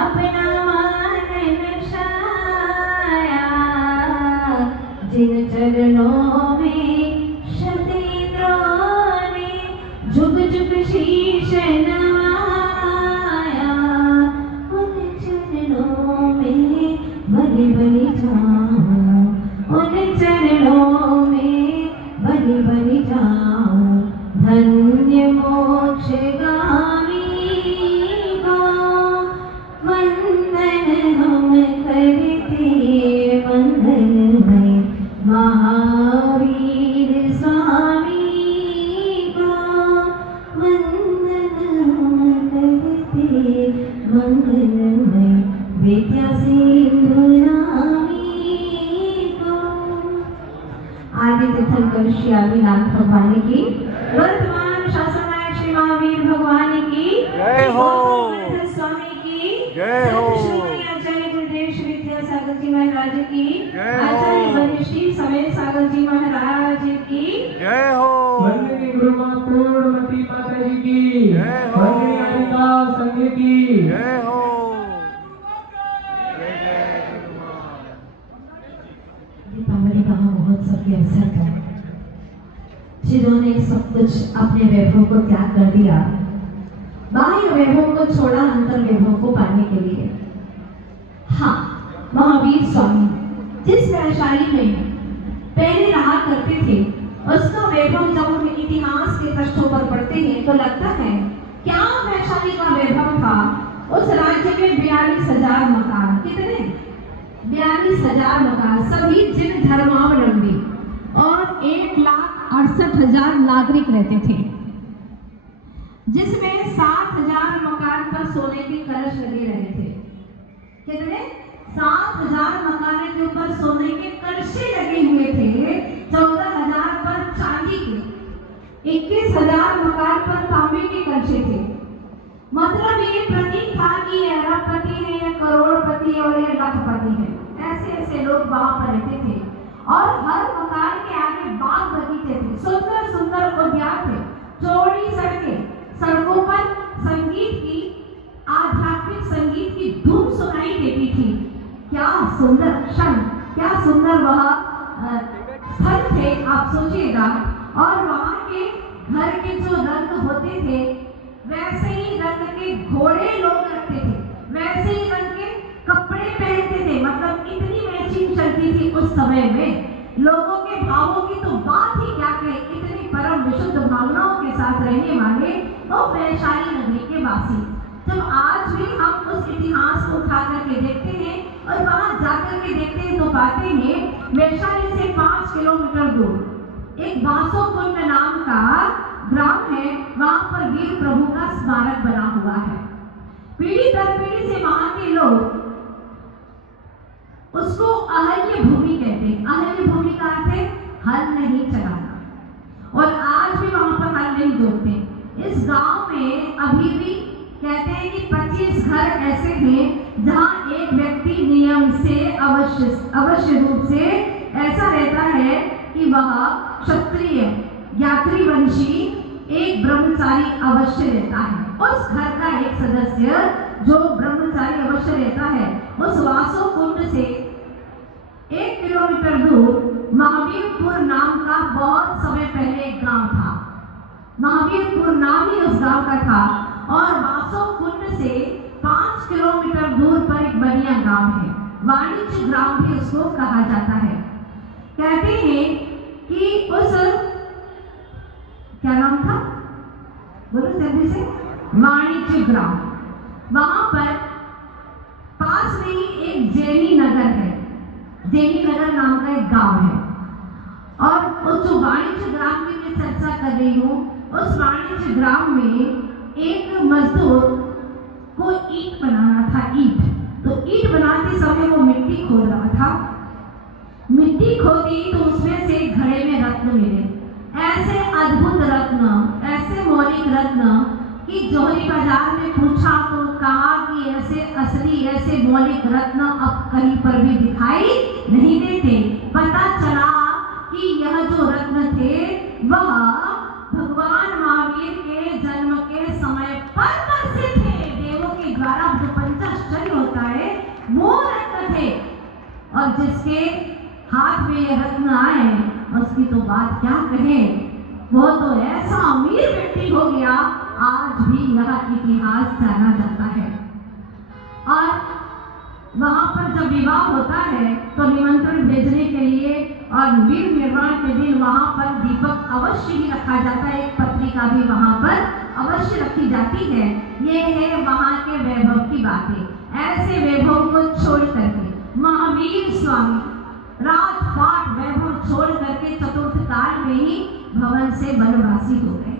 अपना मानन छाया, जिन चरणों में शतेंद्रों ने जुग जुग शीश नवाया, उन चरणों में बलि बलि जाऊं, उन चरणों में बलि बलि जाऊं, धन्य मोक्षगामी को वंदन हम करते, वंदन है महावीर स्वामी को, वंदन हम करते, वंदन है विद्या सिंधु नामी को। आदि तीर्थंकर श्री आदिनाथ भगवान की, वर्तमान शासन नायक श्री महावीर भगवान की जय हो, स्वामी की जय हो, आचार्य गुरुदेव विद्यासागर जी महाराज की, जय हो, आचार्य वरिष्ठी समय सागर जी महाराज की जय हो, वंदनीय गुरु मां पूर्णमती माता जी की, जय हो, वंदनीय आदिदास संघ की जय हो, जय जय गुरु मां। दीपावली का महोत्सव के अवसर पर जिन्होंने सब कुछ अपने वैभव को त्याग कर दिया, बाह्य वैभव को छोड़ा अंतर वैभव को पाने के लिए। हाँ, महावीर स्वामी जिस वैशाली में पहले रहा करते थे, उसका वैभव जब हम इतिहास के पृष्ठों पर पढ़ते हैं तो लगता है क्या वैशाली का वैभव था। उस राज्य में 42,000 मकान, कितने 42,000 मकान, सभी जिन धर्मावलंबी, और 1,68,000 नागरिक रहते थे, जिसमें 7,000 मकान पर सोने के कलश लगे रहे थे। कितने 7,000 मकान के ऊपर सोने के कलशे लगे हुए थे, 14,000 पर चांदी के, 21,000 मकान पर तांबे के कलशे थे। मतलब ये प्रतीक था कि ये अरबपति है, ये करोड़पति और ये लखपति है। ऐसे ऐसे लोग वहां पर रहते थे और हर मकान के आगे बाग बगीचे थे, सुंदर सुंदर उद्यान थे, चौड़ी सड़कें, सड़कों पर संगीत की, आध्यात्मिक संगीत की धूम सुनाई देती थी। क्या सुंदर क्षण, क्या सुंदर वह स्थल थे, आप सोचिएगा। और वहां के घर के जो रंग होते थे, वैसे ही रंग के घोड़े लोग रखते थे, वैसे ही रंग के कपड़े पहनते थे। मतलब इतनी मैचिंग चलती थी उस समय में। लोगों के भावों की तो बात ही क्या कहे, इतनी परम विशुद्ध भावनाओं के साथ रहने वाले वो वैशाली नगरी के वासी। जब आज भी हम उस इतिहास को उठा करके देखते हैं और वहां जाकर के देखते हैं तो पाते हैं वैशाली से 5 किलोमीटर दूर एक वासोकुंड नाम का ग्राम है। वहां पर वीर प्रभु का स्मारक बना हुआ है। पीढ़ी दर पीढ़ी से वहां के लोग उसको अहल्य भूमि कहते हैं। अहल्य भूमि का अर्थ है हल नहीं चलाना, और आज भी वहां पर हल नहीं जोतते। इस गांव में अभी भी कहते हैं कि 25 घर ऐसे हैं जहां एक व्यक्ति नियम से अवश्य रूप से ऐसा रहता है कि वह क्षत्रिय यात्रीवंशी एक ब्रह्मचारी अवश्य रहता है। उस घर का एक सदस्य जो ब्रह्मचारी अवश्य रहता है, उस वासो कुंड से 1 किलोमीटर दूर महावीरपुर नाम का बहुत समय पहले एक गांव था। महावीरपुर नाम ही उस गांव का था। और वासो कुंड से 5 किलोमीटर दूर पर एक बढ़िया गांव है, वाणिज्य ग्राम भी उसको कहा जाता है। कहते हैं कि उस क्या नाम था, बोलो जल्दी से, वाणिज्य ग्राम। वहां पर पास में ही एक जैनी नगर है, जैनी नगर नाम का एक गांव है। और उस जो वाणिज्य ग्राम की मैं चर्चा कर रही हूँ, उस वाणिज्य ग्राम में एक मजदूर को ईंट बनाना था, ईंट। तो ईंट बनाते समय वो मिट्टी खोद रहा था। मिट्टी खोदी तो उसमें से घड़े में रत्न मिले, ऐसे अद्भुत रत्न, ऐसे मौलिक रत्न कि जोहरी बाजार में पूछा तो कहा कि ऐसे असली ऐसे मौलिक रत्न अब कहीं पर भी दिखाई नहीं देते। पता चला कि यह जो रत्न थे वह भगवान महावीर के जन्म के समय पर बरसे थे। देवों के द्वारा जो पंचाश्चर्य वो रत्न थे, और जिसके हाथ में ये रत्न आए उसकी तो बात क्या कहें। वो तो ऐसा अमीर व्यक्ति हो गया, आज भी यह इतिहास जाना जाता है। और वहां पर जब विवाह होता है तो निमंत्रण भेजने के लिए और वीर निर्वाण के दिन वहां पर दीपक अवश्य ही रखा जाता है, एक पत्रिका भी वहां पर अवश्य रखी जाती है। ये है वहां के वैभव की बातें। ऐसे वैभव को छोड़ करके महावीर स्वामी राजपाट वैभव छोड़ करके चतुर्थ काल में ही भवन से वनवासी हो गए,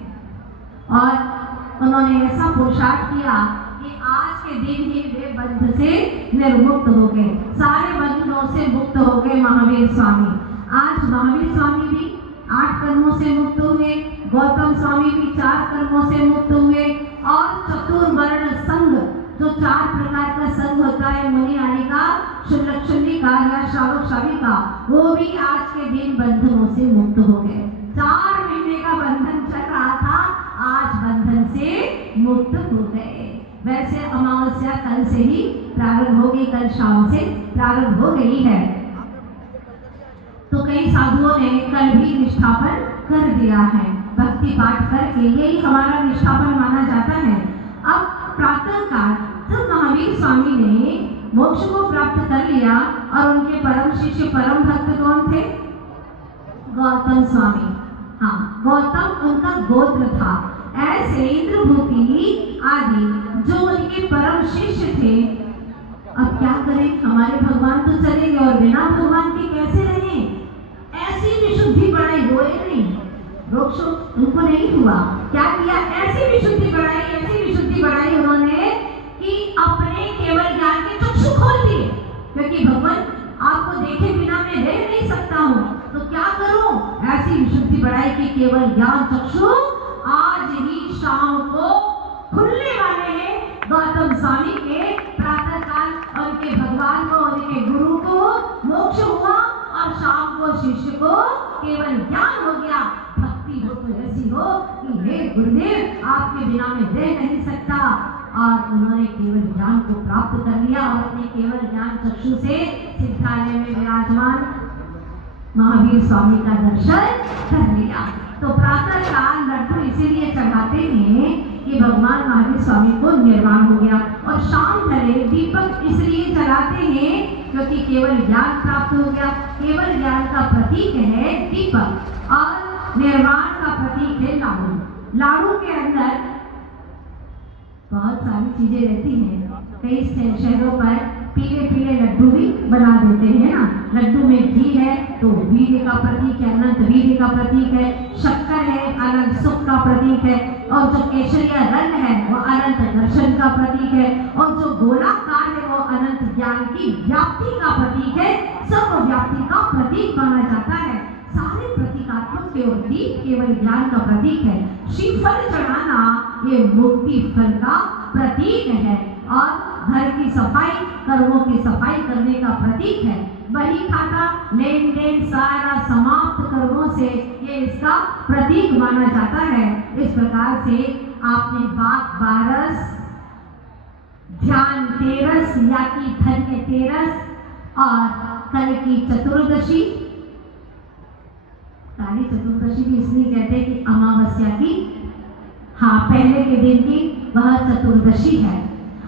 और उन्होंने ऐसा पुरुषार्थ किया कि आज के दिन ही वे बंध से निर्मुक्त हो गए, सारे बंधनों से मुक्त हो गए महावीर स्वामी। आज महावीर स्वामी भी 8 कर्मों से मुक्त हुए, गौतम स्वामी भी 4 कर्मों से मुक्त हुए, और चतुर्वर्ण संघ जो 4 प्रकार का संघ होता है, मुनि आलिका, शुल्लक शुल्लिका या श्रावक श्राविका, वो भी आज के दिन बंधनों से मुक्त हो गए। 4 महीने का बंधन चल रहा था, आज बंधन से मुक्त हो गए। वैसे अमावस्या कल से ही प्रारंभ हो गई, कल शाम से प्रारंभ हो गई है। तो कई साधुओं ने कल भी निष्ठापन कर दिया है, भक्ति पाठ करके, यही हमारा निष्ठापन माना जाता है। अब प्रातः काल जब महावीर स्वामी ने मोक्ष को प्राप्त कर लिया, और उनके परम शिष्य परम भक्त कौन थे? गौतम स्वामी। हाँ, गौतम उनका गोत्र था। ऐसे इंद्रभूति आदि जो उनके परम शिष्य थे, अब क्या करें, हमारे भगवान तो चले गए और बिना भगवान के कैसे रहें। ऐसी विशुद्धि बढ़ाई, रोए नहीं, रोक शोक उनको नहीं हुआ। क्या किया? ऐसी विशुद्धि बढ़ाई उन्होंने कि अपने केवल ज्ञान के चक्षु खोल दिए, क्योंकि भगवान आपको देखे बिना मैं रह नहीं सकता हूँ, तो क्या करूं? ऐसी विशुद्धि बढ़ाई कि केवल ज्ञान चक्षु आज ही शाम को खुलने वाले हैं। गौतम स्वामी के प्रातः काल उनके भगवान को, उनके गुरु को मोक्ष हुआ, और शाम को शिष्य को केवल ज्ञान हो गया। भक्ति हो तो ऐसी हो कि हे गुरुदेव, आपके बिना मैं रह नहीं सकता, और उन्होंने केवल ज्ञान को प्राप्त कर लिया, और अपने केवल ज्ञान चक्षु से सिद्धालय में विराजमान महावीर स्वामी का दर्शन कर लिया। तो प्रातः काल लड्डू इसीलिए चढ़ाते हैं कि भगवान महावीर स्वामी को निर्वाण हो गया, और शाम ढले दीपक इसलिए जलाते हैं क्योंकि केवल ज्ञान प्राप्त हो गया। केवल ज्ञान का प्रतीक है दीपक, और निर्वाण का प्रतीक है लाडू। लाडू के अंदर बहुत सारी चीजें रहती हैं। कई शहरों पर पीले पीले लड्डू भी बना देते हैं ना। लड्डू में घी है तो वीर्य का प्रतीक है, अनंत वीर्य का प्रतीक है। शक्कर है, अनंत सुख का प्रतीक है। और जो केसरिया रंग है वो अनंत दर्शन का प्रतीक है। और जो गोलाकार है वो अनंत ज्ञान की व्याप्ति का प्रतीक है, सर्व व्याप्ति का प्रतीक माना जाता है। सारे प्रतीकात्मक केवल दीप केवल ज्ञान का प्रतीक है। श्रीफल चढ़ाना ये मुक्ति फल का प्रतीक है, और घर की सफाई, कर्मों की सफाई करने का प्रतीक है। वही खाता, लेन देन सारा समाप्त कर्मों से ये इसका प्रतीक माना जाता है। इस प्रकार से आपने बात बारस, ध्यान तेरस या कि धन्य तेरस, और कल की चतुर्दशी, काली चतुर्दशी भी इसलिए कहते हैं कि अमावस्या की, हाँ, पहले के दिन की वह चतुर्दशी है।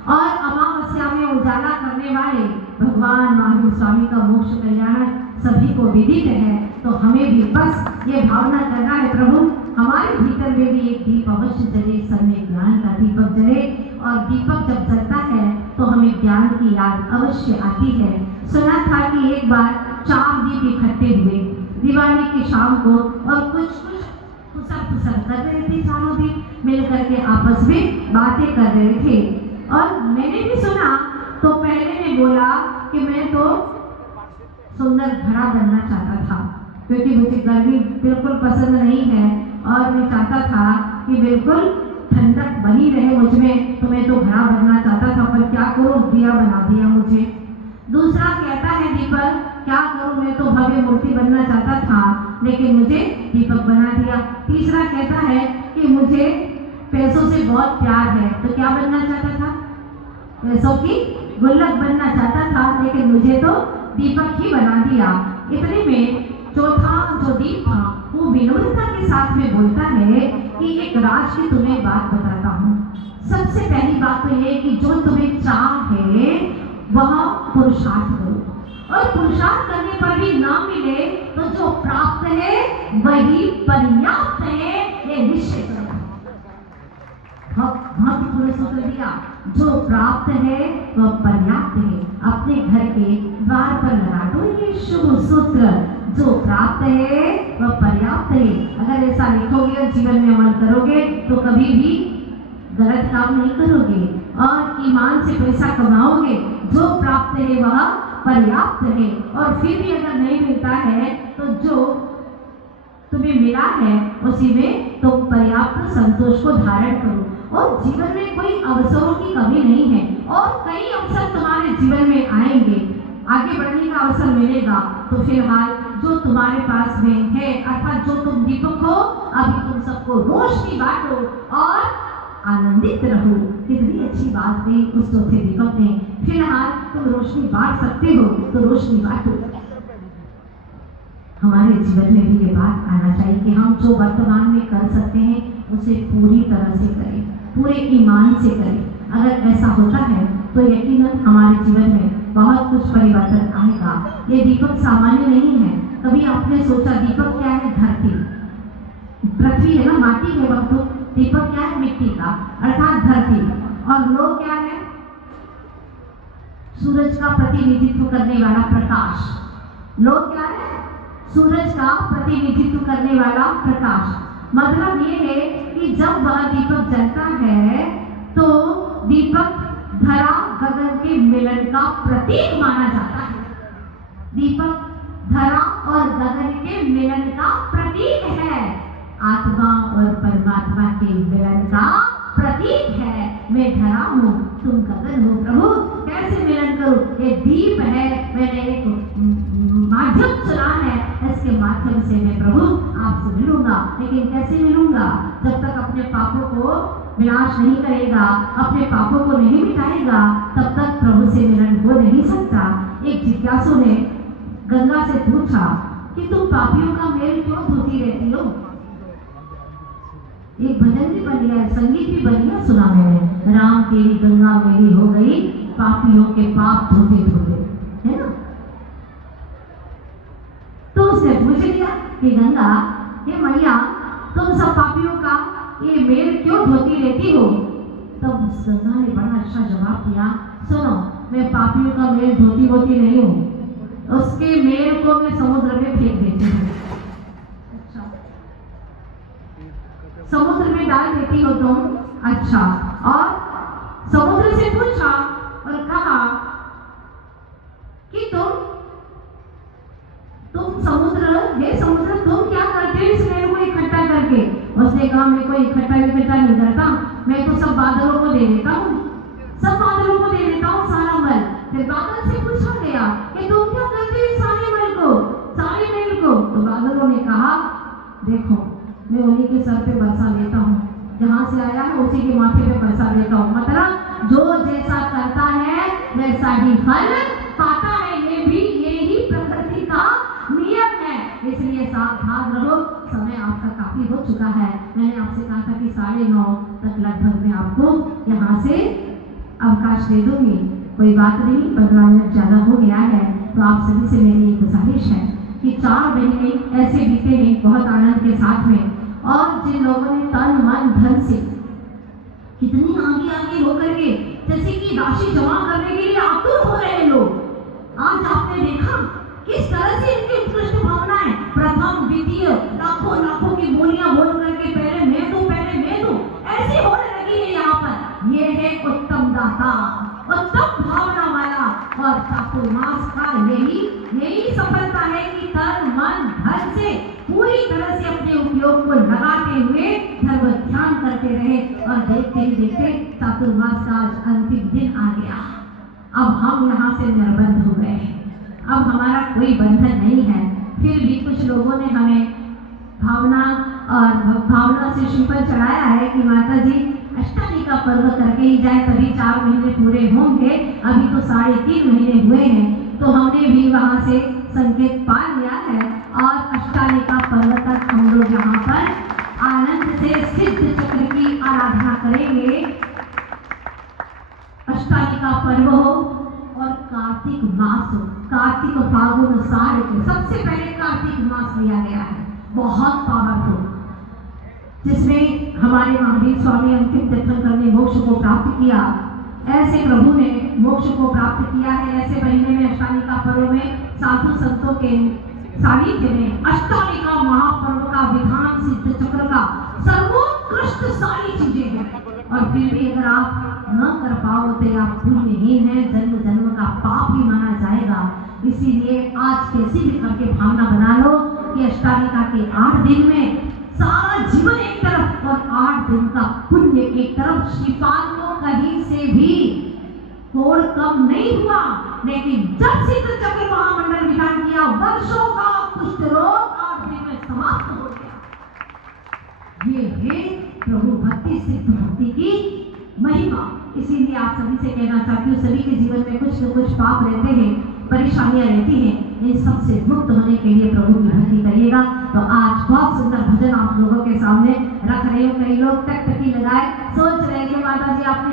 और अमावस्या में उजाला करने वाले भगवान महावीर स्वामी का मोक्ष कल्याण सभी को विदित है। तो हमें भी बस ये भावना करना है, प्रभु हमारे भीतर में भी एक दीप अवश्य जले, सम्यक ज्ञान का दीपक जले। और दीपक जब जलता है तो हमें ज्ञान की याद अवश्य आती है। सुना था कि एक बार 4 दीप इकट्ठे हुए दिवाली की शाम को, और कुछ फुसर कर रहे थे। चारों दीप मिल करके आपस में बातें कर रहे थे। और मैंने भी सुना तो पहले ने बोला कि मैं तो सुंदर घड़ा बनना चाहता था, क्योंकि मुझे गर्मी बिल्कुल पसंद नहीं है, और मैं चाहता था कि बिल्कुल ठंडक बनी रहे मुझ में, तो मैं तो घड़ा बनना चाहता था, पर क्या करूं, दिया बना दिया मुझे। दूसरा कहता है दीपक, क्या करूं, मैं तो भव्य मूर्ति बनना चाहता था, लेकिन मुझे दीपक बना दिया। तीसरा कहता है कि मुझे पैसों से बहुत प्यार है, तो क्या बनना चाहता था, पैसों की गुल्लक बनना चाहता था, लेकिन मुझे तो दीपक ही बना दिया। इतने में चौथा जो दीप था वो विनम्रता के साथ में बोलता है कि एक राज की तुम्हें बात बताता हूँ। सबसे पहली बात तो ये कि जो तुम्हें चाह है वह पुरुषार्थ करो, और पुरुषार्थ करने पर भी ना मिले तो जो प्राप्त है वही पर्याप्त है, ये निश्चय करो। महत्वपूर्ण सूत्र दिया, जो प्राप्त है वह पर्याप्त है। अपने घर के द्वार पर लगा दो ये शुभ सूत्र, जो प्राप्त है वह पर्याप्त है। अगर ऐसा लिखोगे और जीवन में अमल करोगे तो कभी भी गलत काम नहीं करोगे और ईमान से पैसा कमाओगे। जो प्राप्त है वह पर्याप्त है, और फिर भी अगर नहीं मिलता है तो जो तुम्हें मिला है उसी में तुम पर्याप्त संतोष को धारण करो। और जीवन में कोई अवसरों की कमी नहीं है, और कई अवसर तुम्हारे जीवन में आएंगे, आगे बढ़ने का अवसर मिलेगा। तो फिलहाल जो तुम्हारे पास में है, अर्थात जो तुम दीपक हो, अभी तुम सबको रोशनी बांटो और आनंदित रहो। कितनी अच्छी बात कही उस चौथे दीपक ने। फिलहाल तुम रोशनी बांट सकते हो तो रोशनी बांटो। हमारे जीवन में भी ये बात आना चाहिए कि हम जो वर्तमान में कर सकते हैं उसे पूरी तरह से करें, पूरे ईमान से करें। अगर ऐसा होता है तो यकीनन हमारे जीवन में बहुत कुछ परिवर्तन आएगा। ये दीपक सामान्य नहीं है। कभी आपने सोचा दीपक क्या है? धरती, पृथ्वी है ना, माटी है वह, तो दीपक क्या है? मिट्टी का, अर्थात धरती। और लोग क्या है? सूरज का प्रतिनिधित्व करने वाला प्रकाश। लोग क्या है? सूरज का प्रतिनिधित्व करने वाला प्रकाश। मतलब ये है कि जब वह दीपक जलता है तो दीपक धरा गगन के मिलन का प्रतीक माना जाता है। दीपक धरा और गगन के मिलन का प्रतीक है, आत्मा और परमात्मा के मिलन का प्रतीक है। मैं धरा हूँ, तुम गगन हो। प्रभु कैसे मिलन करूं? ये दीप है, मैंने एक माध्यम चुना है, इसके माध्यम से मैं प्रभु आपसे मिलूंगा। लेकिन कैसे मिलूंगा? जब तक अपने पापों को विनाश नहीं करेगा, अपने पापों को नहीं मिटाएगा, तब तक प्रभु से मिलन हो नहीं सकता। एक जिज्ञासु ने गंगा से पूछा कि तुम पापियों का मेल क्यों धोती रहती हो? एक भजन भी बन गया, संगीत भी बन गया, सुना मैंने। राम तेरी गंगा मेरी हो गई, पापियों के पाप धोते धोते, है ना। तो उसने पूछ लिया कि गंगा, ये मैया, तुम सब पापियों का ये मेल क्यों धोती रहती हो? तब उस गंगा ने बड़ा अच्छा जवाब दिया, सुनो, मैं पापियों का मेल धोती होती नहीं हूँ, उसके मेल को मैं समुद्र में फेंक देती हूँ। अच्छा, समुद्र में डाल देती हो तुम? अच्छा। और समुद्र से पूछा और कहा कि तुम समुद्र, हे समुद्र, तुम क्या करते हो इस मेल को इकट्ठा करके? उसने कहा, मैं कोई इकट्ठा नहीं करता, मैं तो सब बादलों को दे देता हूँ, सब बादलों को दे देता हूँ सारा मल। फिर बादल से पूछा गया कि तुम क्या करते हो सारे मल को, सारे मेल को? तो बादलों ने कहा, देखो, मैं उन्हीं के सर पे बरसा लेता हूँ, जहाँ से आया है उसी के माथे पे बरसा लेता हूँ। मतलब जो जैसा करता है वैसा ही फल पाता है। यही प्रकृति का नियम है। इसलिए सावधान रहो। समय आपका काफी हो चुका है। मैंने आपसे कहा था कि 9:30 तक लगभग मैं आपको यहाँ से अवकाश दे दूंगी। कोई बात नहीं, 15 मिनट ज्यादा हो गया है। तो आप सभी से मेरी एक गुजारिश है कि 4 महीने ऐसे बीते हैं बहुत आनंद के साथ में, और जिन लोगों ने तन मन धन से कितनी आगे होकर के जैसे कि राशि जमा करने के लिए आतुर हो रहे लोग, आज आपने देखा किस तरह से इनकी उत्कृष्ट भावनाएं, प्रथम द्वितीय लाखों की बोलियां बोल करके पहले मैं दूं, ऐसी होने लगी है यहाँ पर। ये है उत्तम दाता, उत्तम भावना वाला। और चातुर्मास का यही सफलता है कि तन मन धन से पूरी तरह से अपने उपयोग को लगाते हुए धर्म ध्यान करते रहे। और देखते ही देखते चातुर्मास का आज अंतिम दिन आ गया। अब हम यहाँ से निर्बंध हो गए हैं, अब हमारा कोई बंधन नहीं है। फिर भी कुछ लोगों ने हमें भावना से श्रीफल चढ़ाया है कि माता जी अष्टमी का पर्व करके ही जाए, तभी 4 महीने पूरे होंगे। अभी तो 3.5 महीने हुए हैं, तो हमने भी वहां से संकेत पा लिया है और अष्टमी का पर्व तक हम लोग यहाँ पर आनंद से सिद्ध चक्र की आराधना करेंगे। अष्टमी का पर्व हो और कार्तिक मास हो, कार्तिक फागुन सार के सबसे पहले कार्तिक मास लिया गया है, बहुत पावरफुल, जिसमें हमारे महावीर स्वामी अंतिम तीर्थंकर ने मोक्ष को प्राप्त किया। ऐसे प्रभु ने मोक्ष को प्राप्त किया है। ऐसे महीने में अष्टमी का पर्व में साधु संतों के सानिध्य में अष्टमी का महापर्व का विधान सिद्ध चक्र का सर्वोत्कृष्ट सारी चीजें हैं। और फिर भी अगर आप न कर पाओ तो आप पुण्यहीन हैं, जन्म जन्म का पाप ही माना जाएगा। इसीलिए आज कैसी भी करके भावना बना लो कि अष्टमी का के 8 दिन में सारा जीवन एक तरफ और 8 दिन का पुण्य एक तरफ। श्रीपाद को कहीं से भी कोड़ कम नहीं हुआ, लेकिन जब सिद्ध चक्र महामंडल विधान किया, वर्षों का कुष्ठ रोग 8 दिन में समाप्त हो गया। ये है प्रभु भक्ति, सिद्ध भक्ति की महिमा। इसीलिए आप सभी से कहना चाहती हूँ, सभी के जीवन में कुछ न कुछ पाप रहते हैं, परेशानियां रहती हैं, इन सबसे मुक्त होने के लिए प्रभु की भक्ति करिएगा। तो आज बहुत सुंदर भजन आप लोगों के सामने रख रहे हो। कई लोग टकटकी लगाए सोच रहे कि माता जी आपने